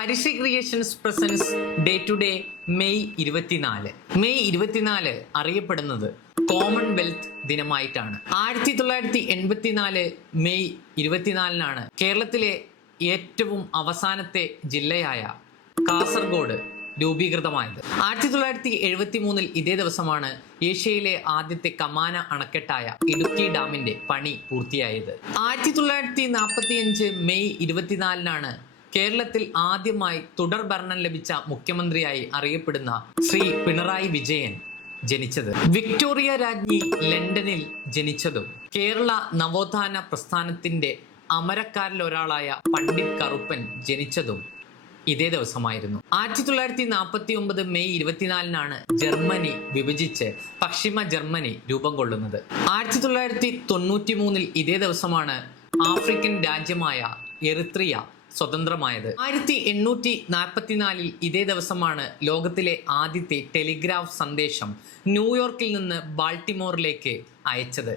Harisree creations presents day to day May 24. May 24 അറിയപ്പെടുന്നത് Commonwealth ദിനമായിട്ടാണ്. 1984 May 24 കേരളത്തിലെ ഏറ്റവും അവസാനത്തെ ജില്ലയായ കാസർഗോഡ് രൂപീകൃതമായത്. 1973 ഇതേ ദിവസമാണ് ഏഷ്യയിലെ ആദ്യത്തെ കമാന അണക്കെട്ടായ ഇടുക്കി ഡാമിന്റെ പണി പൂർത്തിയായത്. 1945 മെയ് 24 കേരളത്തിൽ ആദ്യമായി തുടർ ഭരണം ലഭിച്ച മുഖ്യമന്ത്രിയായി അറിയപ്പെടുന്ന ശ്രീ പിണറായി വിജയൻ ജനിച്ചത്. വിക്ടോറിയ രാജ്ഞി ലണ്ടനിൽ ജനിച്ചതും കേരള നവോത്ഥാന പ്രസ്ഥാനത്തിന്റെ അമരക്കാരിൽ ഒരാളായ പണ്ഡിറ്റ് കറുപ്പൻ ജനിച്ചതും ഇതേ ദിവസമായിരുന്നു. 1949 മെയ് 24 ജർമ്മനി വിഭജിച്ച് പശ്ചിമ ജർമ്മനി രൂപം കൊള്ളുന്നത്. 1993 ഇതേ ദിവസമാണ് ആഫ്രിക്കൻ രാജ്യമായ എറിത്രിയ സ്വതന്ത്രമായത്. 1844 ഇതേ ദിവസമാണ് ലോകത്തിലെ ആദ്യത്തെ ടെലിഗ്രാഫ് സന്ദേശം ന്യൂയോർക്കിൽ നിന്ന് ബാൾട്ടിമോറിലേക്ക് അയച്ചത്.